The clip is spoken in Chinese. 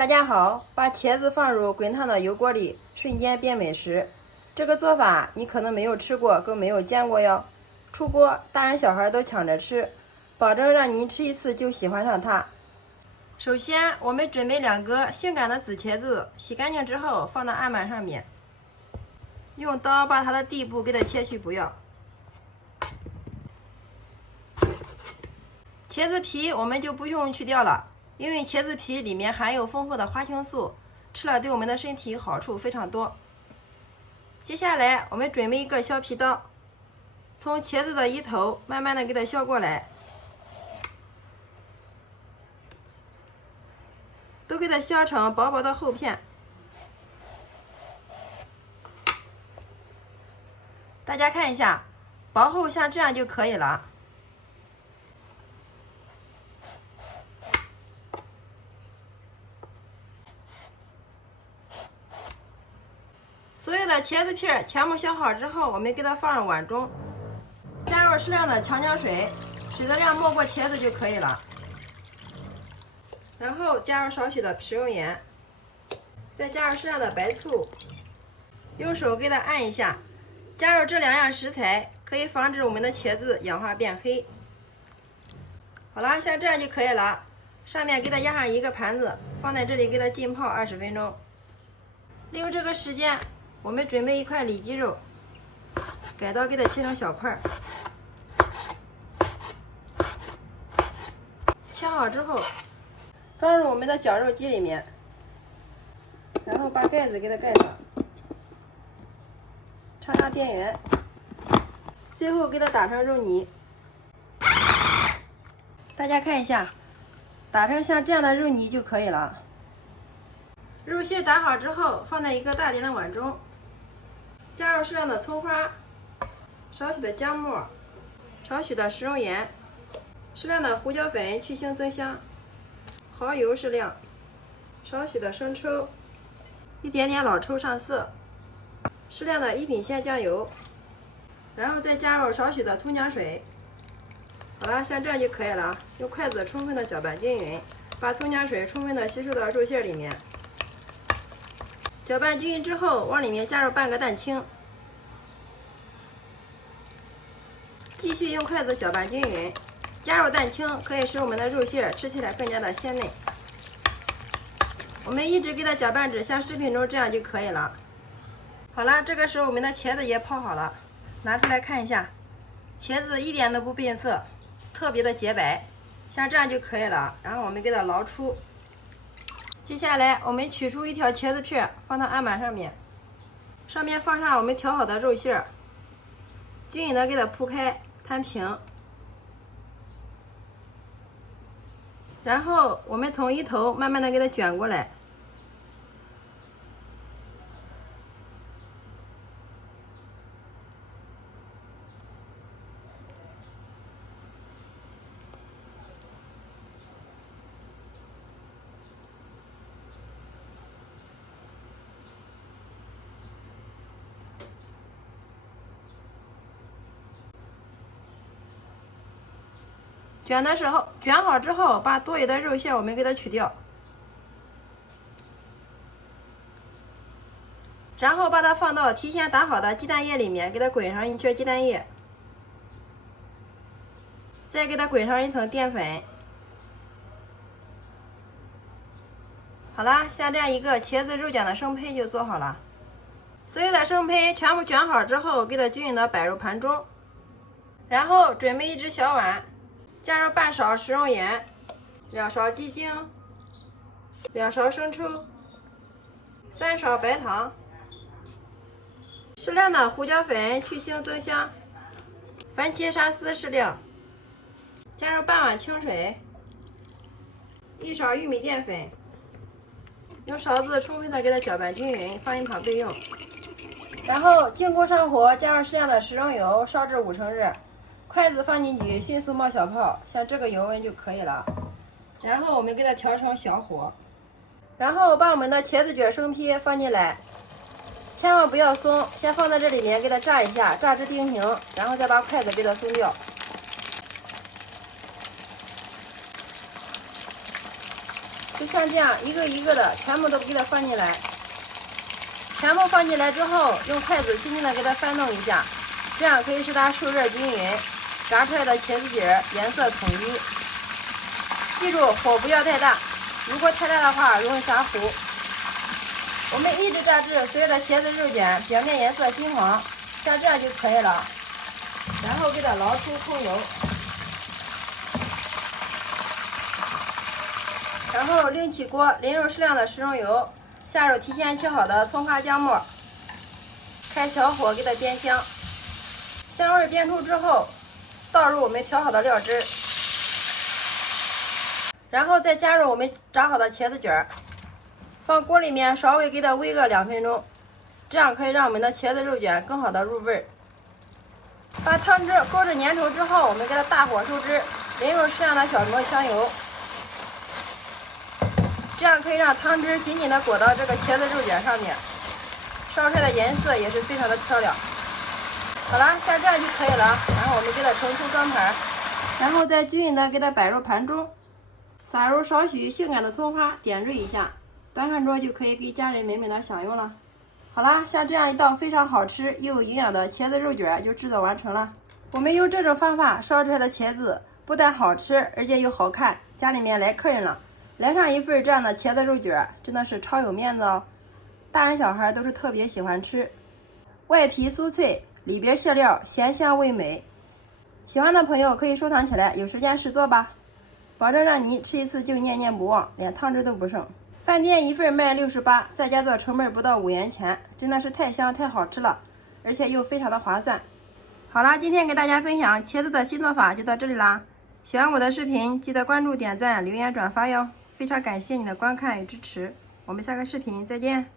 大家好，把茄子放入滚烫的油锅里，瞬间变美食。这个做法你可能没有吃过，更没有见过哟。出锅，大人小孩都抢着吃，保证让您吃一次就喜欢上它。首先，我们准备2个性感的紫茄子，洗干净之后放到案板上面，用刀把它的底部给它切去不要。茄子皮我们就不用去掉了，因为茄子皮里面含有丰富的花青素，吃了对我们的身体好处非常多。接下来我们准备一个削皮刀，从茄子的一头慢慢的给它削过来，都给它削成薄薄的厚片。大家看一下，薄厚像这样就可以了。所有的茄子片全部削好之后，我们给它放入碗中，加入适量的强姜水，水的量没过茄子就可以了。然后加入少许的食用盐，再加入适量的白醋，用手给它按一下。加入这2样食材，可以防止我们的茄子氧化变黑。好了，像这样就可以了。上面给它压上一个盘子，放在这里给它浸泡20分钟。利用这个时间，我们准备一块里脊肉，改刀给它切成小块。切好之后，装入我们的绞肉机里面，然后把盖子给它盖上，插上电源，最后给它打成肉泥。大家看一下，打成像这样的肉泥就可以了。肉馅打好之后，放在一个大点的碗中，加入适量的葱花，少许的姜末，少许的食用盐，适量的胡椒粉去腥增香，蚝油适量，少许的生抽，一点点老抽上色，适量的1品鲜酱油，然后再加入少许的葱姜水。好了，像这样就可以了。用筷子充分的搅拌均匀，把葱姜水充分的吸收到肉馅里面。搅拌均匀之后，往里面加入半个蛋清，继续用筷子搅拌均匀。加入蛋清可以使我们的肉馅吃起来更加的鲜嫩。我们一直给它搅拌至像视频中这样就可以了。好了，这个时候我们的茄子也泡好了，拿出来看一下，茄子一点都不变色，特别的洁白，像这样就可以了。然后我们给它捞出。接下来我们取出一条茄子片，放到案板上面，上面放上我们调好的肉馅，均匀的给它铺开摊平。然后我们从一头慢慢的给它卷过来，卷的时候，卷好之后，把多余的肉馅我们给它取掉，然后把它放到提前打好的鸡蛋液里面，给它滚上1圈鸡蛋液，再给它滚上1层淀粉。好啦，像这样一个茄子肉卷的生胚就做好了。所有的生胚全部卷好之后，给它均匀的摆入盘中，然后准备一只小碗。加入半勺食用盐，2勺鸡精，2勺生抽，3勺白糖，适量的胡椒粉去腥增香，番茄沙丝适量，加入半碗清水，1勺玉米淀粉，用勺子充分的给它搅拌均匀，放一旁备用。然后进锅上火，加入适量的食用油，烧至5成热。筷子放进去，迅速冒小泡，像这个油温就可以了。然后我们给它调成小火，然后把我们的茄子卷生坯放进来，千万不要松，先放在这里面给它炸一下，炸至定型，然后再把筷子给它松掉。就像这样一个一个的全部都给它放进来。全部放进来之后，用筷子轻轻的给它翻动一下，这样可以使它受热均匀，炸出来的茄子底儿颜色统一。记住火不要太大，如果太大的话容易炸糊。我们一直炸至所有的茄子肉卷表面颜色金黄，像这样就可以了。然后给它捞出控油，然后另起锅，淋入适量的食用油，下入提前切好的葱花姜末，开小火给它煸香。香味煸出之后，倒入我们调好的料汁，然后再加入我们炸好的茄子卷，放锅里面稍微给它煨个2分钟，这样可以让我们的茄子肉卷更好的入味。把汤汁勾至粘稠之后，我们给它大火收汁，淋入适量的小磨香油，这样可以让汤汁紧紧的裹到这个茄子肉卷上面，烧出来的颜色也是非常的漂亮。好了，像这样就可以了。然后我们给它盛出装盘，然后再均匀的给它摆入盘中，撒入少许性感的葱花，点缀一下，端上桌就可以给家人美美的享用了。好啦，像这样一道非常好吃又有营养的茄子肉卷就制作完成了。我们用这种方法烧出来的茄子不但好吃，而且又好看，家里面来客人了，来上一份这样的茄子肉卷真的是超有面子哦。大人小孩都是特别喜欢吃，外皮酥脆，里边馅料咸香味美。喜欢的朋友可以收藏起来，有时间试做吧，保证让你吃一次就念念不忘，连汤汁都不剩。饭店一份卖68，在家做成本不到5元钱，真的是太香太好吃了，而且又非常的划算。好啦，今天给大家分享茄子的新做法就到这里啦。喜欢我的视频，记得关注、点赞、留言、转发哟！非常感谢你的观看与支持，我们下个视频再见。